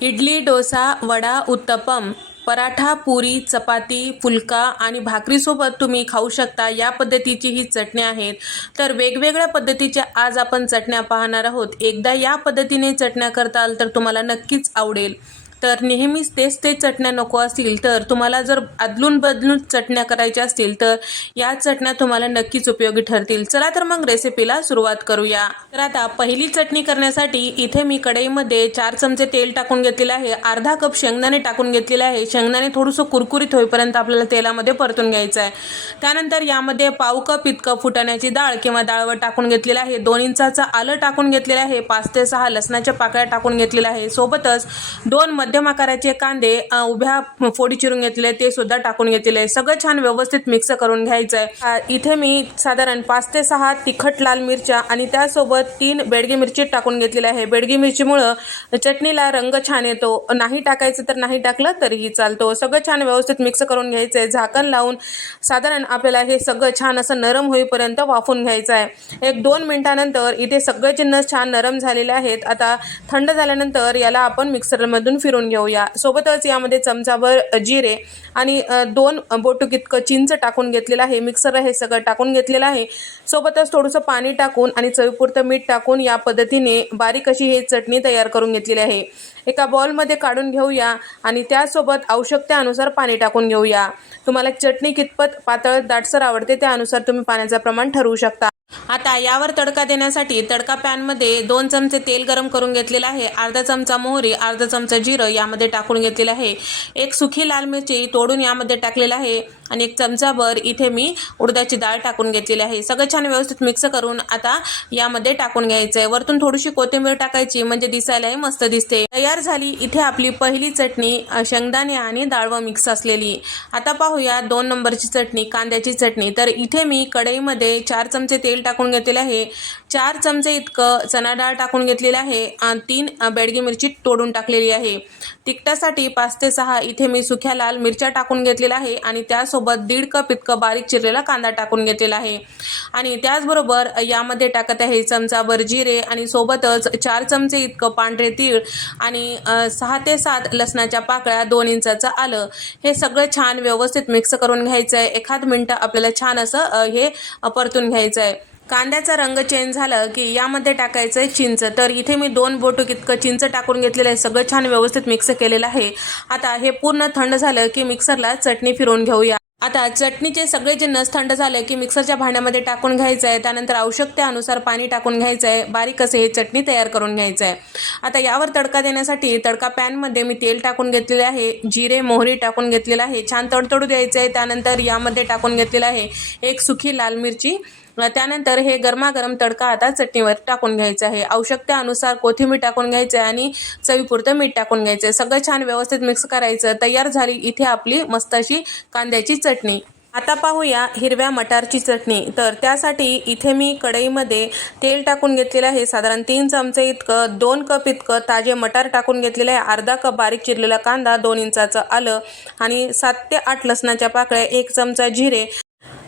इडली डोसा वडा उत्तपम पराठा पुरी चपाती फुलका आणि भाकरीसोबत तुम्ही खाऊ शकता. या पद्धतीची ही चटणी आहेत. तर वेगवेगळ्या पद्धतीच्या आज आपण चटण्या पाहणार आहोत. एकदा या पद्धतीने चटण्या करताल तर तुम्हाला नक्कीच आवडेल. तर नेहमीच तेच तेच चटण्या नको असतील तर तुम्हाला जर अदलून बदलून चटण्या करायच्या असतील तर या चटण्या तुम्हाला नक्कीच उपयोगी ठरतील. चला तर मग रेसिपीला सुरुवात करूया. तर आता पहिली चटणी करण्यासाठी इथे मी कढईमध्ये चार चमचे तेल टाकून घेतलेले आहे. अर्धा कप शेंगदाणे टाकून घेतलेले आहे. शेंगदाणे थोडंसं कुरकुरीत होईपर्यंत आपल्याला तेलामध्ये परतून घ्यायचं आहे. त्यानंतर यामध्ये पाव कप इतकं फुटाण्याची डाळ किंवा डाळवर टाकून घेतलेलं आहे. दोन इंचाचं आलं टाकून घेतलेलं आहे. पाच ते सहा लसणाच्या पाकळ्या टाकून घेतलेल्या आहे. सोबतच दोन मध्यम आकाराचे कांदे उभ्या फोडी चिरून घेतले ते सुद्धा टाकून घेतले सगळं छान व्यवस्थित मिक्स करून घ्यायचं आहे इथे मी साधारण पाच ते सहा तिखट लाल मिरच्या आणि त्यासोबत तीन बेडगी मिरची टाकून घेतलेली आहे. बेडगी मिरचीमुळं चटणीला रंग छान येतो. नाही टाकायचं तर नाही टाकलं तरीही चालतो. सगळं छान व्यवस्थित मिक्स करून घ्यायचं आहे झाकण लावून साधारण आपल्याला हे सगळं छान असं नरम होईपर्यंत वाफून घ्यायचं आहे एक दोन मिनिटानंतर इथे सगळे जिन्नस छान नरम झालेले आहेत. आता थंड झाल्यानंतर याला आपण मिक्सरमधून फिरून घेऊया. सोबतच यामध्ये चमचाभर जिरे आणि दोन बोटूक इतकं चिंच टाकून घेतलेलं आहे. मिक्सर हे सगळं टाकून घेतलेलं आहे. सोबतच थोडंसं पाणी टाकून आणि चवीपुरतं मीठ टाकून या पद्धतीने बारीक अशी ही चटणी तयार करून घेतलेली आहे. एका बॉलमध्ये काढून घेऊया आणि त्यासोबत आवश्यकतेनुसार पाणी टाकून घेऊया. तुम्हाला चटणी कितपत पातळ दाटसर आवडते त्यानुसार तुम्ही पाण्याचं प्रमाण ठरवू शकता. आता यावर तडका देण्यासाठी तडका पॅनमध्ये दोन चमचे तेल गरम करून घेतलेलं आहे. अर्धा चमचा मोहरी अर्धा चमचा जिरं यामध्ये टाकून घेतलेलं आहे. एक सुखी लाल मिरची तोडून यामध्ये टाकलेलं आहे. आणि एक चमचाभर इथे मी उडदाची डाळ टाकून घेतलेली आहे. सगळं छान व्यवस्थित मिक्स करून आता यामध्ये टाकून घ्यायचं आहे वरतून थोडीशी कोथिंबीर टाकायची म्हणजे दिसायलाही मस्त दिसते. तयार झाली इथे आपली पहिली चटणी शेंगदाणे आणि डाळवं मिक्स असलेली. आता पाहूया दोन नंबरची चटणी कांद्याची चटणी. तर इथे मी कढईमध्ये चार चमचे तेल टाकून घेतलेले आहे. चार चमचे इतकं चणा डाळ टाकून घेतलेलं आहे आणि तीन बेडगी मिरची तोडून टाकलेली आहे. तिखटासाठी पाच ते सहा इथे मी सुक्या लाल मिरच्या टाकून घेतलेल्या आहे आणि त्यासोबत दीड कप इतकं बारीक चिरलेला कांदा टाकून घेतलेला आहे. आणि त्याचबरोबर यामध्ये टाकत आहे चमचाभर जिरे आणि सोबतच चार चमचे इतकं पांढरे तीळ आणि सहा ते सात लसणाच्या पाकळ्या दोन इंचाचं आलं. हे सगळं छान व्यवस्थित मिक्स करून घ्यायचं आहे एखाद मिनटं आपल्याला छान असं हे परतून घ्यायचं आहे कांद्याचा रंग चेंज झालं की यामध्ये टाकायचं आहे चिंच. तर इथे मी दोन बोटूक इतकं चिंच टाकून घेतलेलं आहे. सगळं छान व्यवस्थित मिक्स केलेलं आहे. आता हे पूर्ण थंड झालं की मिक्सरला चटणी फिरवून घेऊया. आता चटणीचे सगळे जिन्नस थंड झाले की मिक्सरच्या भांड्यामध्ये टाकून घ्यायचं आहे त्यानंतर आवश्यकतेनुसार पाणी टाकून घ्यायचं आहे बारीक असे हे चटणी तयार करून घ्यायचं आहे आता यावर तडका देण्यासाठी तडका पॅनमध्ये मी तेल टाकून घेतलेले आहे. जिरे मोहरी टाकून घेतलेलं आहे. छान तडतडू द्यायचं आहे त्यानंतर यामध्ये टाकून घेतलेलं आहे एक सुखी लाल मिरची. त्यानंतर हे गरमागरम तडका आता चटणीवर टाकून घ्यायचं आहे. आवश्यकतेनुसार कोथिंबीर टाकून घ्यायचं आहे आणि चवीपुरतं मीठ टाकून घ्यायचं आहे सगळं छान व्यवस्थित मिक्स करायचं. तयार झाली इथे आपली मस्त अशी कांद्याची चटणी. आता पाहूया हिरव्या मटारची चटणी. तर त्यासाठी इथे मी कढईमध्ये तेल टाकून घेतलेलं आहे. साधारण तीन चमचे इतकं दोन कप इतकं ताजे मटार टाकून घेतलेलं आहे. अर्धा कप बारीक चिरलेला कांदा दोन इंचाचं आलं आणि सात ते आठ लसणाच्या पाकळ्या एक चमचा जिरे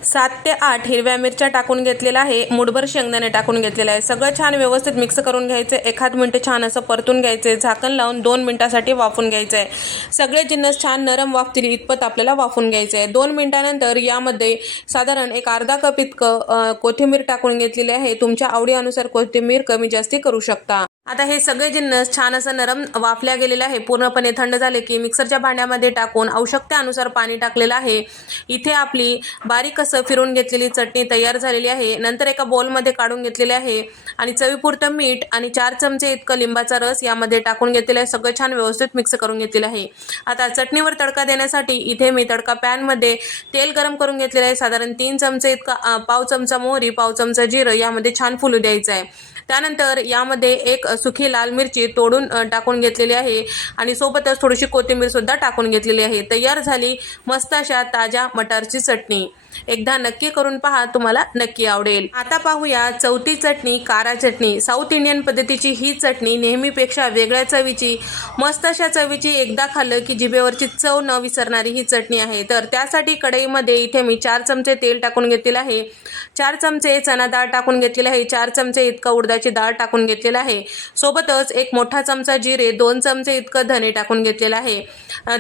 सात ते आठ हिरव्या मिरच्या टाकून घेतलेल्या आहे मुठभर शेंगदाणे टाकून घेतलेलं आहे. सगळं छान व्यवस्थित मिक्स करून घ्यायचं. आहे एखाद मिनटं छान असं परतून घ्यायचं. आहे झाकण लावून दोन मिनटासाठी वाफून घ्यायचं. आहे सगळे जिन्नस छान नरम वाफतील इतपत आपल्याला वाफून घ्यायचं. आहे दोन मिनटानंतर यामध्ये साधारण एक अर्धा कप इतकं कोथिंबीर टाकून घेतलेली आहे. तुमच्या आवडीनुसार कोथिंबीर कमी जास्ती करू शकता. आता हे सगळे जिन्नस छान असं नरम वाफल्या गेलेले आहे पूर्णपणे थंड झाले की मिक्सरच्या भांड्यामध्ये टाकून आवश्यकतेनुसार पाणी टाकलेलं आहे. इथे आपली बारीक असं फिरून घेतलेली चटणी तयार झालेली आहे. नंतर एका बोलमध्ये काढून घेतलेली आहे आणि चवीपुरतं मीठ आणि चार चमचे इतकं लिंबाचा रस यामध्ये टाकून घेतलेलं आहे. सगळं छान व्यवस्थित मिक्स करून घेतलेलं आहे. आता चटणीवर तडका देण्यासाठी इथे मी तडका पॅनमध्ये तेल गरम करून घेतलेलं आहे. साधारण तीन चमचे इतका पाव चमचा मोहरी पाव चमचा जिरं यामध्ये छान फुलू द्यायचं आहे. त्यानंतर यामध्ये एक सुखी लाल मिरची तोडून टाकून घेतलेली आहे आणि सोबतच थोडीशी कोथिंबीर सुद्धा टाकून घेतलेली आहे. तयार झाली मस्त अशा ताज्या मटारची चटणी. एकदा नक्की करून पहा तुम्हाला नक्की आवडेल. आता पाहूया चौथी चटणी कारा चटणी. साऊथ इंडियन पद्धतीची ही चटणी नेहमीपेक्षा वेगळ्या चवीची मस्त अशा चवीची एकदा खाल्लं की जिभेवरची चव न विसरणारी ही चटणी आहे. तर त्यासाठी कढईमध्ये इथे मी चार चमचे तेल टाकून घेतलेलं आहे. चार चमचे चना डाळ टाकून घेतलेले आहे. चार चमचे इतकं उडदाची डाळ टाकून घेतलेलं आहे. सोबतच एक मोठा चमचा जिरे दोन चमचे इतकं धने टाकून घेतलेलं आहे.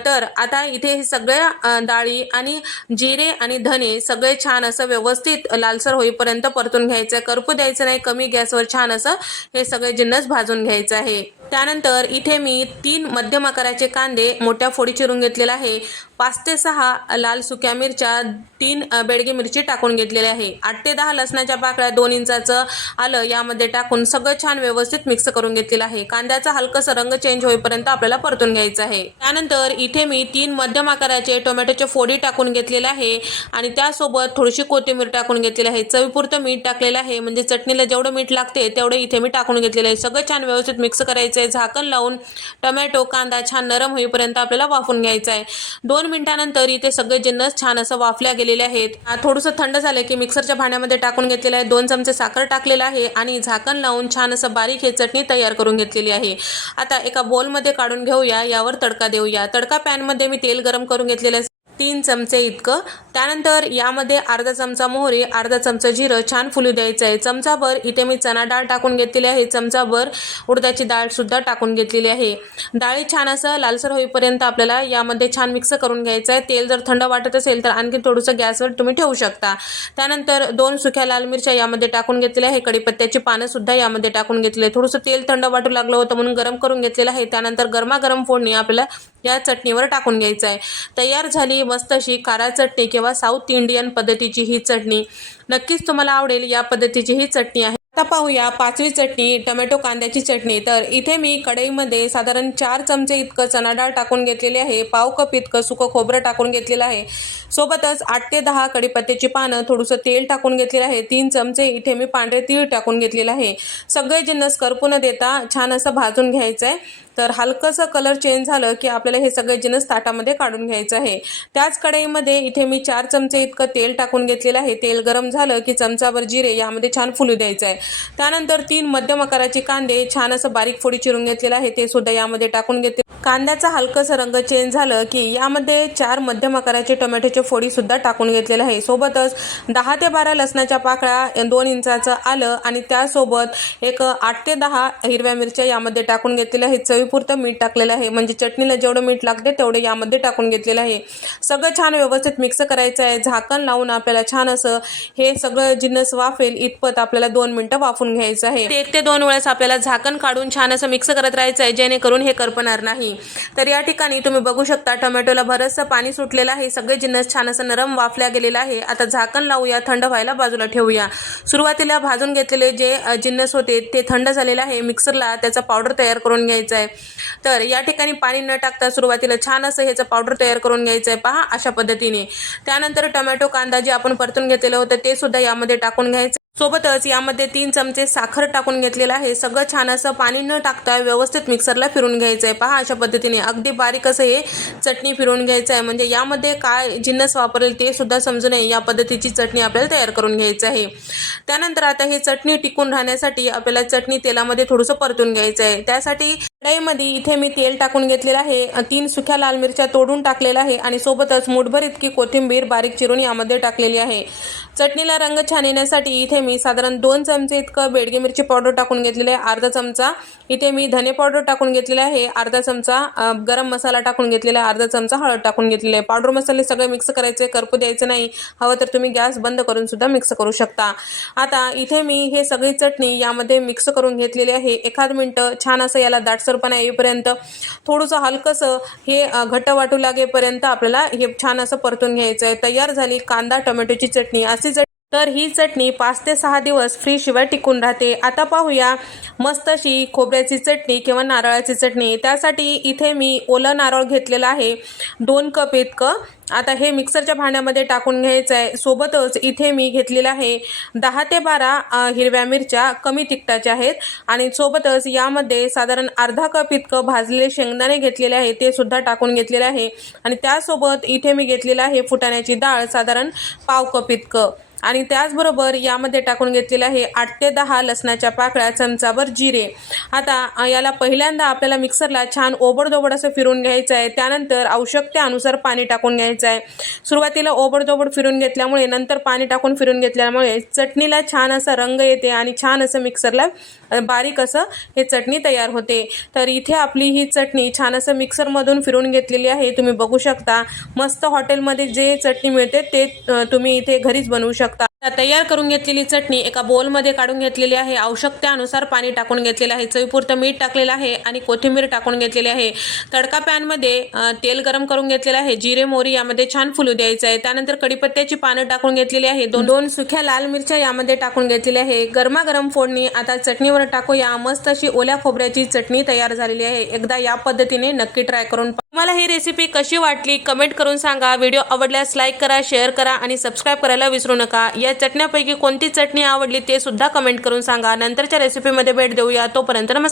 तर आता इथे हे सगळ्या डाळी आणि जिरे आणि धने सगळे छान असं व्यवस्थित लालसर होईपर्यंत परतून घ्यायचं आहे करपू द्यायचं नाही कमी गॅसवर छान असं हे सगळे जिन्नस भाजून घ्यायचं आहे. त्यानंतर इथे मी तीन मध्यम आकाराचे कांदे मोठ्या फोडी चिरून घेतलेला आहे. पाच ते सहा लाल सुक्या मिरच्या तीन बेडगी मिरची टाकून घेतलेली आहे. आठ ते दहा लसणाच्या पाकळ्या दोन इंचाचं आलं यामध्ये टाकून सगळं छान व्यवस्थित मिक्स करून घेतलेलं आहे. कांद्याचा हलकसा रंग चेंज होईपर्यंत आपल्याला परतून घ्यायचं आहे. त्यानंतर इथे मी तीन मध्यम आकाराचे टोमॅटोचे फोडी टाकून घेतलेले आहे आणि त्यासोबत थोडीशी कोथिंबीर टाकून घेतलेली आहे. चवीपुरतं मीठ टाकलेलं आहे. म्हणजे चटणीला जेवढं मीठ लागते तेवढं इथे मी टाकून घेतलेलं आहे. सगळं छान व्यवस्थित मिक्स करायचं आहे झाकण लावून टोमॅटो कांदा छान नरम होईपर्यंत आपल्याला वाफून घ्यायचं आहे. दोन मिनिटानंतर इथे सगळे जिन्नस छान असं वाफल्या गेलेले आहेत. थोडंसं थंड झालं की मिक्सरच्या भांड्यामध्ये टाकून घेतलेलं आहे. दोन चमचे साखर टाकलेलं आहे आणि झाकण लावून छान असं बारीक हे चटणी तयार करून घेतलेली आहे. आता एका बोलमध्ये काढून घेऊया. यावर तडका देऊया. तडका पॅनमध्ये मी तेल गरम करून घेतलेलं आहे. तीन चमचे इतकं. त्यानंतर यामध्ये अर्धा चमचा मोहरी अर्धा चमचा जिरं छान फुलू द्यायचं आहे. चमचाभर इथे मी चणा डाळ टाकून घेतलेली आहे. चमचाभर उडदाची डाळसुद्धा टाकून घेतलेली आहे. डाळी छान असं लालसर होईपर्यंत आपल्याला यामध्ये छान मिक्स करून घ्यायचं आहे. तेल जर थंड वाटत असेल तर आणखी थोडंसं गॅसवर तुम्ही ठेवू शकता. त्यानंतर दोन सुक्या लाल मिरच्या यामध्ये टाकून घेतलेल्या आहे. कढीपत्त्याची पानंसुद्धा यामध्ये टाकून घेतले थोडंसं तेल थंड वाटू लागलं होतं म्हणून गरम करून घेतलेलं आहे. त्यानंतर गरमागरम फोडणी आपल्याला या चटणीवर टाकून घ्यायचं आहे. तयार झाली मस्त अशी कारा चटणी किंवा साऊथ इंडियन पद्धतीची ही चटणी. नक्कीच तुम्हाला आवडेल या पद्धतीची ही चटणी आहे. आता पाहूया पाचवी चटणी टोमॅटो कांद्याची चटणी. तर इथे मी कढईमध्ये साधारण चार चमचे इतकं चणा डाळ टाकून घेतलेले आहे. पाव कप इतकं सुकं खोबरं टाकून घेतलेलं आहे. सोबतच आठ ते दहा कडीपत्त्याची पानं थोडंसं तेल टाकून घेतलेलं आहे. तीन चमचे इथे मी पांढरे तीळ टाकून घेतलेलं आहे. सगळे जिन्नस करपू न देता छान असं भाजून घ्यायचं आहे तर हलकंसं कलर चेंज झालं की आपल्याला हे सगळे जिनस ताटामध्ये काढून घ्यायचं आहे. त्याच कढईमध्ये इथे मी चार चमचे इतकं तेल टाकून घेतलेलं आहे. तेल गरम झालं की चमचाभर जिरे यामध्ये छान फुलू द्यायचं आहे. त्यानंतर तीन मध्यम आकाराचे कांदे छान असं बारीक फोडी चिरून घेतलेलं आहे. ते सुद्धा यामध्ये टाकून घेते. कांद्याचा हलकंसं रंग चेंज झालं की यामध्ये चार मध्यम आकाराचे टोमॅटोचे फोडी सुद्धा टाकून घेतलेलं आहे. सोबतच दहा ते बारा लसणाच्या पाकळ्या दोन इंचाचं आलं आणि त्यासोबत एक आठ ते दहा हिरव्या मिरच्या यामध्ये टाकून घेतलेल्या आहेत. चवीपुरतं मीठ टाकलेलं आहे. म्हणजे चटणीला जेवढं मीठ लागते तेवढं यामध्ये टाकून घेतलेलं आहे. सगळं छान व्यवस्थित मिक्स करायचं आहे. झाकण लावून आपल्याला छान असं हे सगळं जिन्नस वाफेल इतपत आपल्याला दोन मिनटं वाफून घ्यायचं आहे. ते एक ते दोन वेळेस आपल्याला झाकण काढून छान असं मिक्स करत राहायचं आहे जेणेकरून हे करपणार नाही. तर या ठिकाणी तुम्ही बघू शकता टोमॅटोला बरंचसं पाणी सुटलेलं आहे. सगळे जिन्नस छान असं नरम वाफल्या गेलेलं आहे. आता झाकण लावूया थंड व्हायला बाजूला ठेवूया. सुरुवातीला भाजून घेतलेले जे जिन्नस होते ते थंड झालेलं आहे. मिक्सरला त्याचा पावडर तयार करून घ्यायचा आहे. तर या ठिकाणी पाणी न टाकता सुरुवातीला छान असं ह्याचं पावडर तयार करून घ्यायचं आहे पहा अशा पद्धतीने. त्यानंतर टोमॅटो कांदा जे आपण परतून घेतलेलं होतं ते सुद्धा यामध्ये टाकून घ्यायचं. सोबतच यामध्ये तीन चमचे साखर टाकून घेतलेलं आहे. सगळं छान असं पाणी न टाकता व्यवस्थित मिक्सरला फिरून घ्यायचं आहे पहा अशा पद्धतीने. अगदी बारीक असं हे चटणी फिरून घ्यायचं आहे म्हणजे यामध्ये काय जिन्नस वापरेल ते सुद्धा समजू नये या पद्धतीची चटणी आपल्याला तयार करून घ्यायचं आहे. त्यानंतर आता हे चटणी टिकून राहण्यासाठी आपल्याला चटणी तेलामध्ये थोडंसं परतून घ्यायचं आहे त्यासाठी कढईमध्ये इथे मी तेल टाकून घेतलेलं आहे. तीन सुक्या लाल मिरच्या तोडून टाकलेल्या आहे आणि सोबतच मुठभर इतकी कोथिंबीर बारीक चिरून यामध्ये टाकलेली आहे. चटणीला रंग छान येण्यासाठी इथे मी साधारण दोन चमचे इतकं बेडगी मिरची पावडर टाकून घेतलेलं आहे. अर्धा चमचा इथे मी धने पावडर टाकून घेतलेला आहे. अर्धा चमचा गरम मसाला टाकून घेतलेला आहे. अर्धा चमचा हळद टाकून घेतलेला आहे. पावडर मसाले सगळे मिक्स करायचे करपू द्यायचं नाही. हवं तर तुम्ही गॅस बंद करून सुद्धा मिक्स करू शकता. आता इथे मी हे सगळी चटणी यामध्ये मिक्स करून घेतलेली आहे. एखाद मिनटं छान असं याला दाटसरपणा येईपर्यंत थोडंसं हलकंसं हे घट्ट वाटू लागेपर्यंत आपल्याला हे छान असं परतून घ्यायचं आहे तयार झाली कांदा टोमॅटोची चटणी. अशी चट तर ही चटणी पाच ते सहा दिवस फ्रीशिवाय टिकून राहते. आता पाहूया मस्त अशी खोबऱ्याची चटणी किंवा नारळाची चटणी. त्यासाठी इथे मी ओलं नारळ घेतलेलं आहे. दोन कप इतकं. आता हे मिक्सरच्या भांड्यामध्ये टाकून घ्यायचं आहे सोबतच इथे मी घेतलेलं आहे दहा ते बारा हिरव्या मिरच्या. कमी तिखटाच्या आहेत. आणि सोबतच यामध्ये साधारण अर्धा कप इतकं भाजलेले शेंगदाणे घेतलेले आहे. ते सुद्धा टाकून घेतलेले आहे. आणि त्यासोबत इथे मी घेतलेलं आहे फुटाण्याची डाळ साधारण पाव कप इतकं. आणि त्याचबरोबर यामध्ये टाकून घेतलेलं आहे आठ ते दहा लसणाच्या पाकळ्या चमचाभर जिरे. आता याला पहिल्यांदा आपल्याला मिक्सरला छान ओबडदोबड असं फिरून घ्यायचं आहे. त्यानंतर आवश्यकतेनुसार पाणी टाकून घ्यायचं आहे. सुरुवातीला ओबडदोबड फिरून घेतल्यामुळे नंतर पाणी टाकून फिरून घेतल्यामुळे चटणीला छान असा रंग येते आणि छान असं मिक्सरला बारीक असं हे चटणी तयार होते. तर इथे आपली ही चटणी छान असं मिक्सरमधून फिरून घेतलेली आहे. तुम्ही बघू शकता मस्त हॉटेलमध्ये जे चटणी मिळते ते तुम्ही इथे घरीच बनवू शकता. तयार करून घेतलेली चटणी एका बोलमध्ये काढून घेतलेली आहे. आवश्यकतेनुसार पाणी टाकून घेतलेलं आहे. चवीपुरतं मीठ टाकलेलं आहे आणि कोथिंबीर टाकून घेतलेली आहे. तडका पॅनमध्ये तेल गरम करून घेतलेलं आहे. जिरे मोहरी यामध्ये छान फुलू द्यायचं आहे. त्यानंतर कडीपत्त्याची पानं टाकून घेतलेली आहे. दोन दोन सुख्या लाल मिरच्या यामध्ये टाकून घेतलेल्या आहे. गरमागरम फोडणी आता चटणीवर टाकूया मस्त अशी ओल्या खोबऱ्याची चटणी तयार झालेली आहे. एकदा या पद्धतीने नक्की ट्राय करून तुम्हाला ही रेसिपी कशी वाटली? कमेंट करून सांगा. व्हिडिओ आवडल्यास लाईक करा शेअर करा आणि सबस्क्राईब करायला विसरू नका. या या चटण्यापैकी कोणती चटणी आवडली ते सुद्धा कमेंट करून सांगा. नंतरच्या रेसिपीमध्ये भेट देऊया. तोपर्यंत नमस्कार.